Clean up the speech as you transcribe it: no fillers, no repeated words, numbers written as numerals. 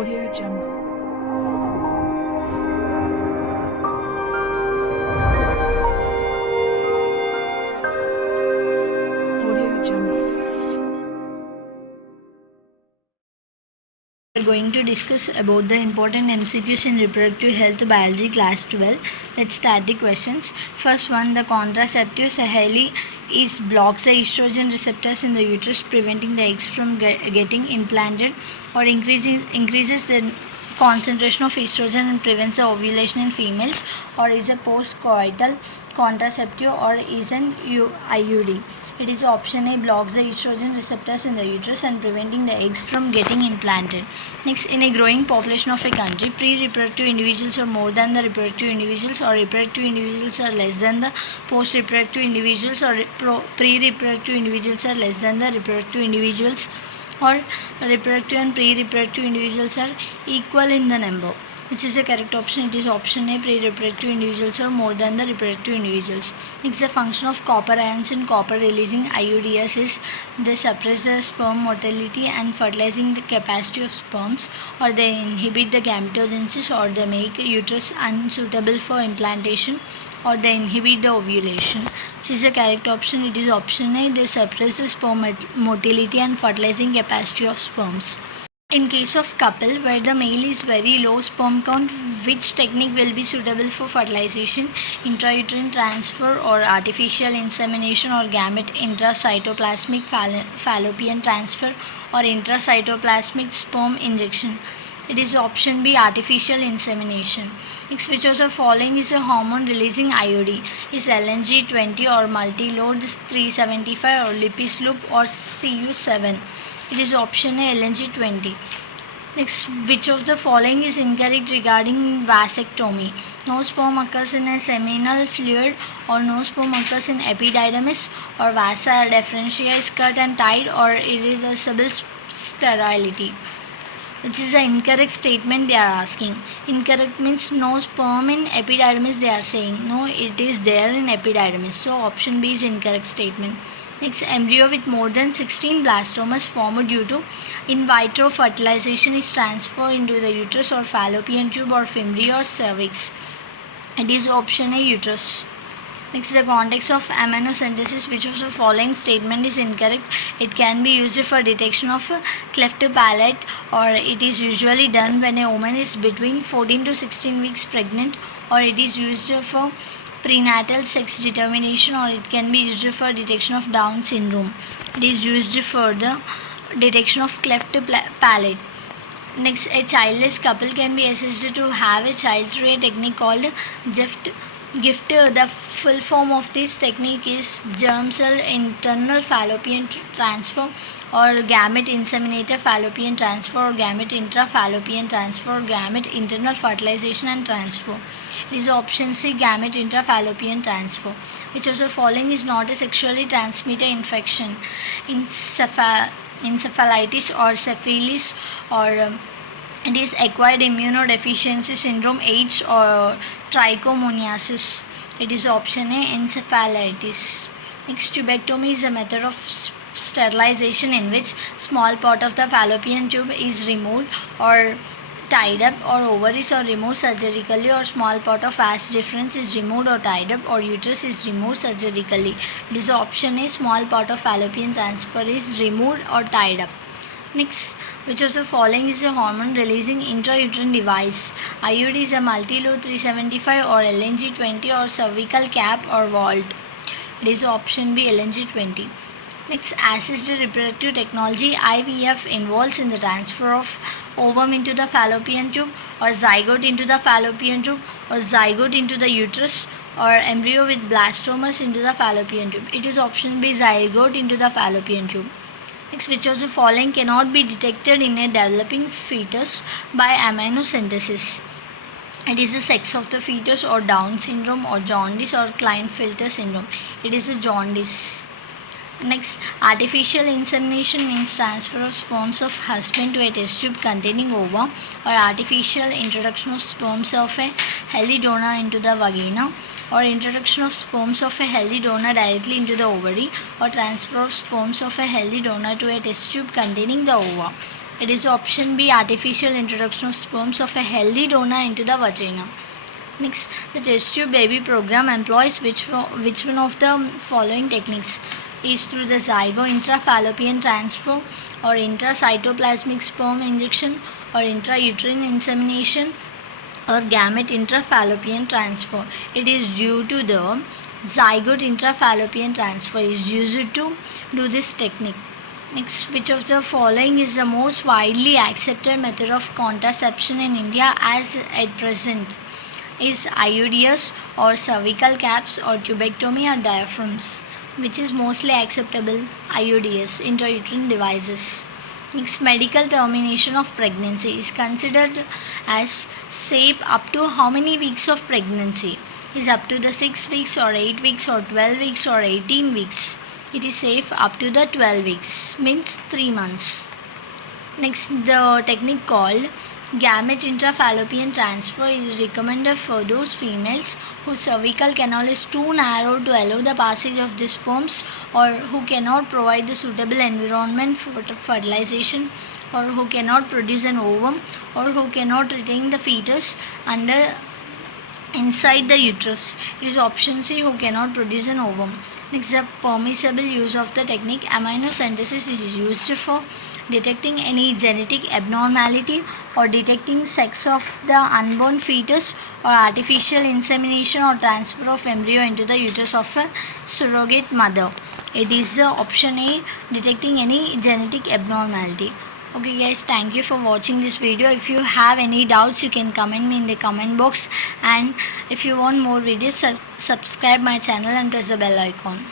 Audio Jungle. Audio Jungle. We are going to discuss about the important MCQs in reproductive health biology class 12. Let's start the questions. First one, the contraceptive Saheli is blocks the estrogen receptors in the uterus, preventing the eggs from getting implanted, or increases the concentration of estrogen and prevents the ovulation in females, or is a post-coital contraceptive, or is an IUD. It is option A, blocks the estrogen receptors in the uterus and preventing the eggs from getting implanted. Next, in a growing population of a country, pre-reproductive individuals are more than the reproductive individuals, or reproductive individuals are less than the post-reproductive individuals, or pre-reproductive individuals are less than the reproductive individuals, or reproductive and pre-reproductive individuals are equal in the number. Which is the correct option? It is option A, pre-reproductive individuals are more than the reproductive individuals. Next, the function of copper ions in copper releasing IUDs is they suppress the sperm motility and fertilizing the capacity of sperms, or they inhibit the gametogenesis, or they make uterus unsuitable for implantation, or they inhibit the ovulation. Which is the correct option? It is option A, they suppress the sperm motility and fertilizing capacity of sperms. In case of couple where the male is very low sperm count, which technique will be suitable for fertilization? Intrauterine transfer, or artificial insemination, or gamete intracytoplasmic fallopian transfer, or intracytoplasmic sperm injection? It is option B, artificial insemination. Next, which of the following is a hormone releasing IUD? Is LNG20 or multi-load 375 or lipis loop or CU7? It is option A, LNG20. Next, which of the following is incorrect regarding vasectomy? No sperm occurs in a seminal fluid, or no sperm occurs in epididymis, or vasa deferentia is cut and tied, or irreversible sterility. Which is the incorrect statement they are asking. Incorrect means no sperm in epididymis they are saying. No, it is there in epididymis. So option B is incorrect statement. Next, embryo with more than 16 blastomas formed due to in vitro fertilization is transferred into the uterus or fallopian tube or fimbriae or cervix. It is option A, uterus. Next, the context of amniocentesis. Which of the following statement is incorrect? It can be used for detection of cleft palate, or it is usually done when a woman is between 14 to 16 weeks pregnant, or it is used for prenatal sex determination, or it can be used for detection of Down syndrome. It is used for the detection of cleft palate. Next, a childless couple can be assessed to have a child through a technique called GIFT. The full form of this technique is germ cell internal fallopian transfer, or gamete inseminator fallopian transfer, or gamete intrafallopian transfer, or gamete internal fertilization and transfer. It is option C, gamete intrafallopian transfer. Which of the following is not a sexually transmitted infection? Encephalitis or syphilis, or it is acquired immunodeficiency syndrome, AIDS, or trichomoniasis. It is option A, encephalitis. Next, tubectomy is a method of sterilization in which small part of the fallopian tube is removed or tied up, or ovaries are removed surgically, or small part of vas deferens is removed or tied up, or uterus is removed surgically. It is option A, small part of fallopian transfer is removed or tied up. Next, which of the following is a hormone releasing intrauterine device? IUD is a multi-load 375, or LNG20, or cervical cap or vault. It is option B, LNG20. Next, assisted reproductive technology IVF involves in the transfer of ovum into the fallopian tube, or zygote into the fallopian tube, or zygote into the uterus, or embryo with blastomas into the fallopian tube. It is option B, zygote into the fallopian tube. Next, which of the following cannot be detected in a developing fetus by amniocentesis? It is the sex of the fetus, or Down syndrome, or jaundice, or Klinefelter syndrome. It is a jaundice. Next, artificial insemination means transfer of sperms of husband to a test tube containing ova, or artificial introduction of sperms of a healthy donor into the vagina, or introduction of sperms of a healthy donor directly into the ovary, or transfer of sperms of a healthy donor to a test tube containing the ova. It is option B, artificial introduction of sperms of a healthy donor into the vagina. Next, the test tube baby program employs which one of the following techniques? Is through the zygo-intrafallopian transfer, or intracytoplasmic sperm injection, or intrauterine insemination, or gamete intrafallopian transfer. It is due to the zygote intrafallopian transfer is used to do this technique. Next, which of the following is the most widely accepted method of contraception in India as at present? Is IUDs, or cervical caps, or tubectomy, or diaphragms? Which is mostly acceptable? IUDs, intrauterine devices. Next, medical termination of pregnancy is considered as safe up to how many weeks of pregnancy? Is up to the 6 weeks, or 8 weeks, or 12 weeks, or 18 weeks? It is safe up to the 12 weeks, means 3 months. Next, the technique called gamete intrafallopian transfer is recommended for those females whose cervical canal is too narrow to allow the passage of the sperms, or who cannot provide the suitable environment for fertilization, or who cannot produce an ovum, or who cannot retain the fetus inside the uterus. It is option C, who cannot produce an ovum. Next, the permissible use of the technique amniocentesis is used for detecting any genetic abnormality, or detecting sex of the unborn fetus, or artificial insemination or transfer of embryo into the uterus of a surrogate mother. It is option A, detecting any genetic abnormality. Okay guys, thank you for watching this video. If you have any doubts, you can comment me in the comment box, and if you want more videos, subscribe my channel and press the bell icon.